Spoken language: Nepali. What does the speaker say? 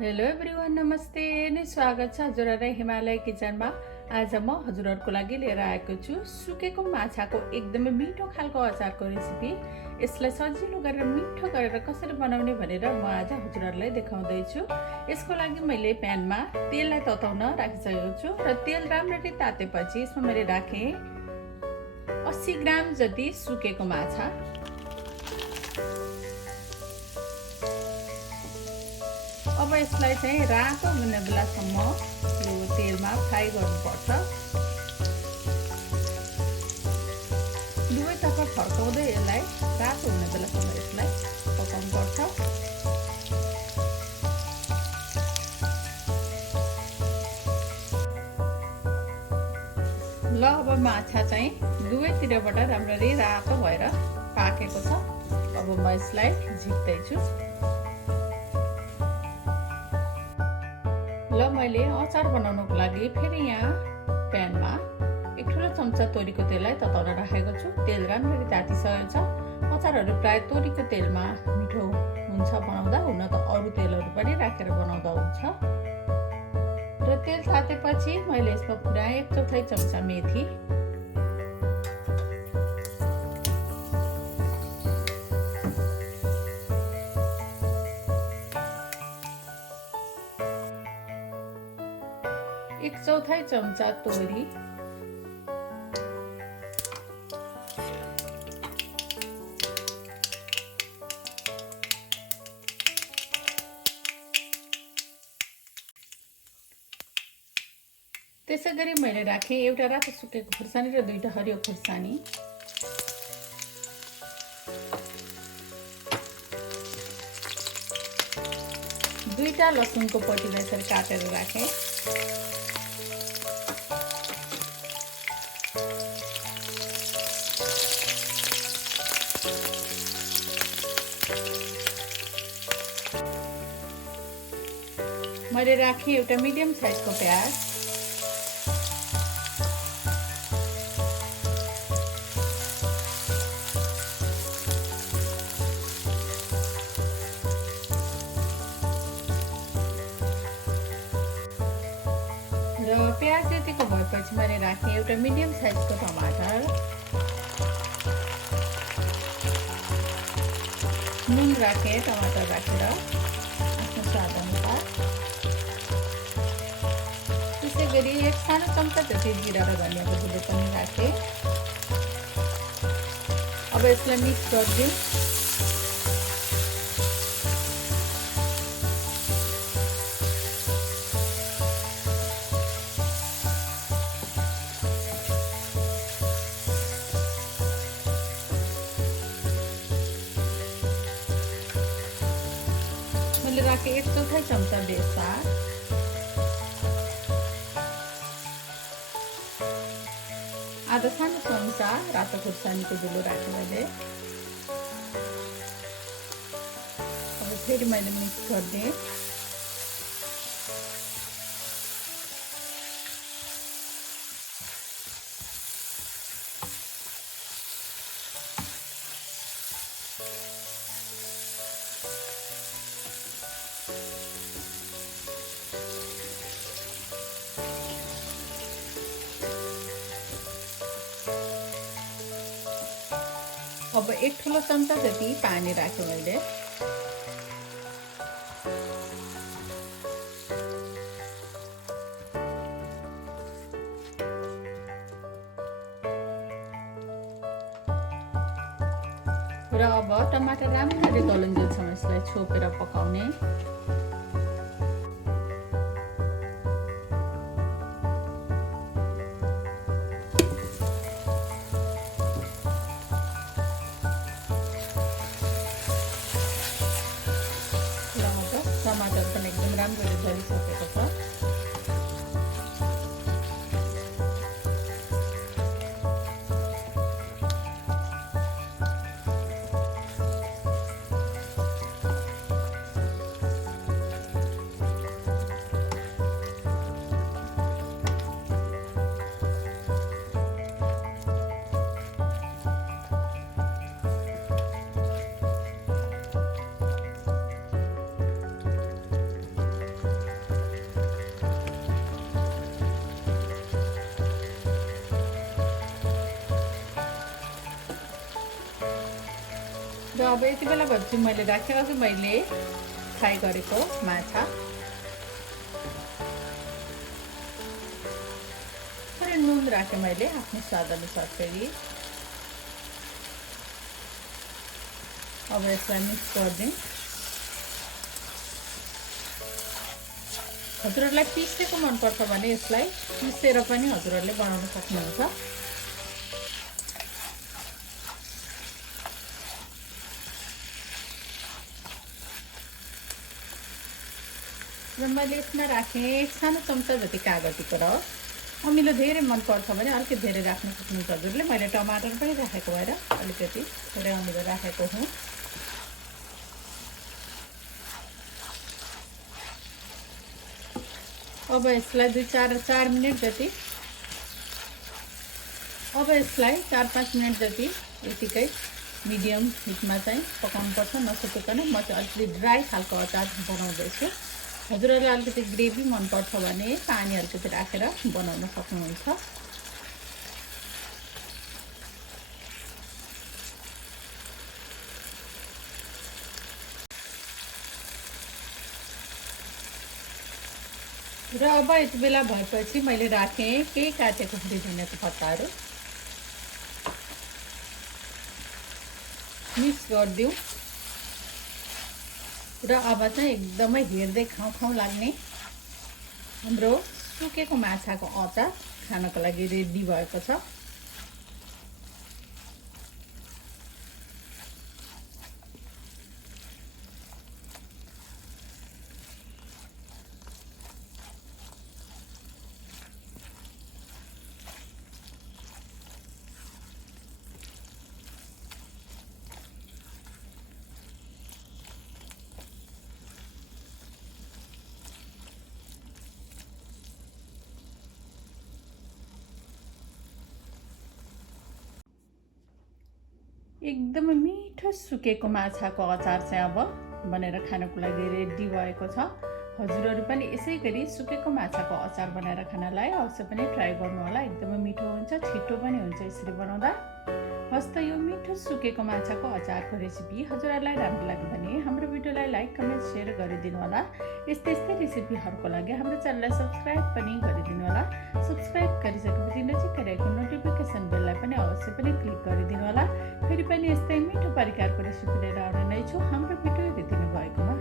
हेलो एभ्रिवान, नमस्ते अनि स्वागत छ हजुरहरूलाई हिमालय किचनमा। आज म हजुरहरूको लागि लिएर आएको छु सुकेको माछाको एकदमै मिठो खालको अचारको रेसिपी। यसलाई सजिलो गरेर मिठो गरेर कसरी बनाउने भनेर म आज हजुरहरूलाई देखाउँदै छु। यसको लागि मैले प्यानमा तेललाई तताउन राखिसकेको छु र तेल राम्ररी तातेपछि यसमा मैले राखेँ 80 ग्राम जति सुकेको माछा। अब यसलाई चाहिँ रातो हुने बेलासम्म यो तेलमा फ्राई गर्नुपर्छ। दुवैतर्फ फर्काउँदै यसलाई रातो हुने बेलासम्म यसलाई पकाउनुपर्छ। ल अब माछा चाहिँ दुवैतिरबाट राम्ररी रातो भएर पाकेको छ। अब म यसलाई झिक्दैछु। ल मैले अचार बनाउनको लागि फेरि यहाँ प्यानमा एक ठुलो चम्चा तोरीको तेललाई तताउन राखेको छु। तेल राम्ररी तातिसकेको छ। अचारहरू प्राय तोरीको तेलमा मिठो हुन्छ बनाउँदा, हुन त अरू तेलहरू पनि राखेर बनाउँदा हुन्छ। र तेल तातेपछि मैले यसमा पुरा 1/4 चम्चा मेथी, एक 1/4 चम्चा तोरी, त्यसै गरी मैले राखेँ एउटा रातो सुकेको खुर्सानी र 2टा हरियो खुर्सानी। दुईटा लसुनको पटिलाई यसरी काटेर राखेँ। मैले राखेँ एउटा मिडियम साइजको प्याज, र प्याज त्यतिको भएपछि मैले राखेँ एउटा मिडियम साइजको टमाटर, नुन राखेँ टमाटर राखेर आफ्नो स्वाद अनुसार। त्यसै गरी एक सानो चम्चा जति जिरा र धनियाँको गुँडो पनि राखेँ। अब यसलाई मिक्स गरिदिउँ। मैले राखेँ 1/4 चम्चा बेसार, आधा सानो चम्चा रातो खुर्सानीको धुलो राखेँ मैले। अब फेरि मैले मिक्स गरिदिएँ। अब एक ठुलो चम्चा जति पानी राखेँ मैले। र अब टमाटर राम्ररी गलुन्जेलसम्म यसलाई छोपेर पकाउने। टमाटर पनि एकदम राम्ररी गलिसकेको छ। अब यति बेला भएपछि मैले राखेँ अघि मैले फ्राई गरेको माछा थोरै नुन राखेँ मैले आफ्नो स्वाद अनुसार फेरि। अब यसलाई मिक्स गरिदिउँ। हजुरहरूलाई पिसेको मनपर्छ भने यसलाई पिसेर पनि हजुरहरूले बनाउन सक्नुहुन्छ। र मैले यसमा राखेँ सानो चम्चा जति कागतीको रस। अमिलो धेरै मनपर्छ भने अलिकति धेरै राख्न सक्नुहुन्छ हजुरले। मैले टमाटर पनि राखेको भएर अलिकति थोरै अमिलो राखेको हुँ। अब यसलाई 4 मिनट जति 4-5 मिनट जति यतिकै मिडियम हिटमा चाहिँ पकाउनुपर्छ, नसुकिकन। म चाहिँ अलिकति ड्राई खालको अचार बनाउँदैछु। हजुरहरूलाई अलिकति ग्रेभी मनपर्छ भने पानी अलिकति राखेर बनाउन सक्नुहुन्छ। र अब यति बेला भएपछि मैले राखेँ केही काटेको पुदिनाको पत्ताहरू मिक्स गरिदिउँ। र अब चाहिँ एकदमै हेर्दै खाउँ खाउँ लाग्ने हाम्रो सुकेको माछाको अचार खानको लागि रेडी भएको छ। एकदमै मिठो सुकेको माछाको अचार चाहिँ अब बनेर खानको लागि रेडी भएको छ। हजुरहरू पनि यसै गरी सुकेको माछाको अचार बनाएर खानलाई अवश्य पनि ट्राई गर्नु होला। एकदमै मिठो हुन्छ, छिटो पनि हुन्छ यसरी बनाउँदा। हस् त यो मिठो सुकेको माछाको अचारको रेसिपी हजुरहरूलाई राम्रो लाग्यो भने हाम्रो भिडियोलाई लाइक, कमेन्ट, सेयर गरिदिनु होला। यस्तै रेसिपीहरूको लागि हाम्रो च्यानललाई सब्स्क्राइब पनि गरिदिनु होला। सब्स्क्राइब गरिसकेपछि नजिकै रहेको नोटिफिकेसन बेललाई पनि अवश्य पनि क्लिक गरिदिनु होला। फेरि पनि यस्तै मिठो परिकारको रेसिपी लिएर आउने नै छु। हाम्रो भिडियो हेरिदिनु भएकोमा